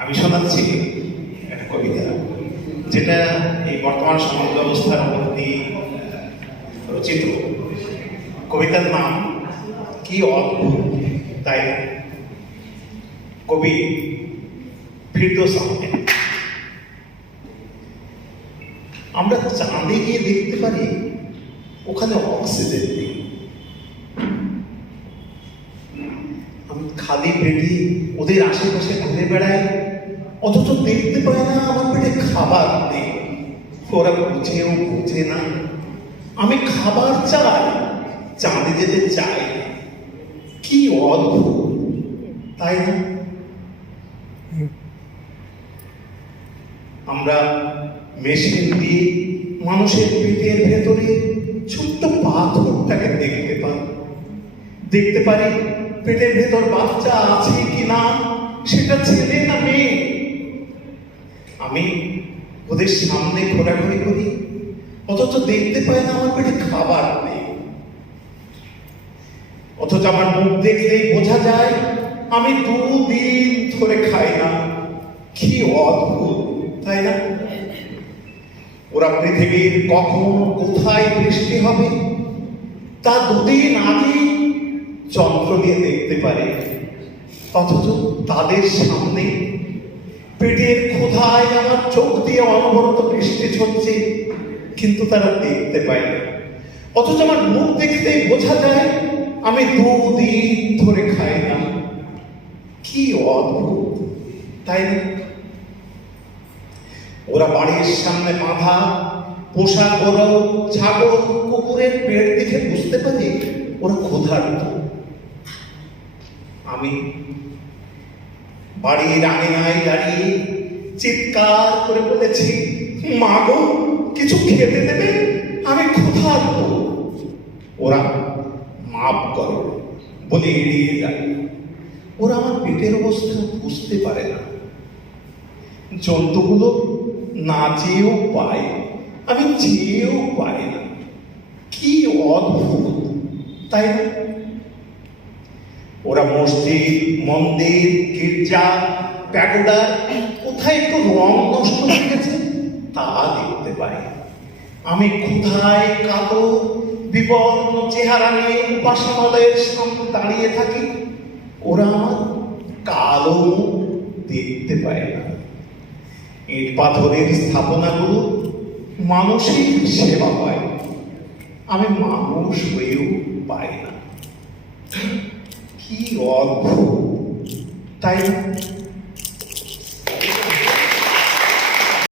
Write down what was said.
আমি শোনাচ্ছি একটা কবিতা, যেটা এই বর্তমান সমাজ ব্যবস্থার উপর দিয়ে রচিত। কবিতার নাম কি অদ্ভুত, তাই না? কবি ফিরদৌস আহমেদ। আমরা চাঁদে গিয়ে দেখতে পারি ওখানে অক্সিজেন নেই। আমি খালি পেটে ওদের আশেপাশে ঘুরে বেড়াই, অথচ দেখতে পাই না আমার পেটে খাবার নেই। ওরা বুঝেও বুঝে না আমি খাবার চাই, চাঁদে যেতে চাই। কি অদ্ভুত, তাই না? আমরা মেশিন দিয়ে মানুষের পেটের ভেতরে ছোট্ট পাথরটাকে দেখতে পারি পেটের ভেতর বাচ্চা আছে কি না, সেটা ছেলে না মেয়ে। আমি ওদের সামনে ঘোরাঘুরি করি, অথচ দেখতে পাই না আমার পেটে খাবার নেই। অথচ আমার মুখ দেখলেই বোঝা যায় আমি 2 দিন ধরে খাই না। কি অদ্ভুত, তাই না? ওরা পৃথিবীর কখন কোথায় বৃষ্টি হবে তা 2 দিন আগে যন্ত্র দিয়ে দেখতে পারে, অথচ তাদের সামনে পেটের ক্ষুধায় আমার চোখ দিয়ে অনবরত বৃষ্টি ঝরছে, কিন্তু তারা দেখতে পায় না। অথচ আমার মুখ দেখতেই বোঝা যায় আমি 2 দিন ধরে খাই না। কি অদ্ভুত, তাই না? ওরা বাড়ির সামনে বাঁধা পোষা গরু, ছাগল, কুকুরের পেট দেখে বুঝতে পারে ওরা ক্ষুধার্ত। আমি বাড়ির আঙিনায় দাঁড়িয়ে চিৎকার করে বলেছি, মা গো, কিছু খেতে দেবে, আমি ক্ষুধার্ত। ওরা মাপ করো বলে এড়িয়ে যায়। ওরা আমার পেটের অবস্থা বুঝতে পারে না। জন্তুগুলো না চেয়েও পায়, আমি চেয়েও পাই না। কি অদ্ভুত, তাই না? ওরা মসজিদ, মন্দির, গির্জা, প্যাগোডা কোথায় একটু রং নষ্ট হয়ে গেছে তা দেখতে পাই। আমি ক্ষুধায় কালো বিবর্ণ চেহারা নিয়ে উপাসনালয়ের সামনে দাঁড়িয়ে থাকি। ওরা আমার কালো মুখ দেখতে পায় না। ইট পাথরের স্থাপনাগুলো মানসিক সেবা পায়, আমি মানুষ হয়েও পাই না। কি অদ্ভুত, তাই না?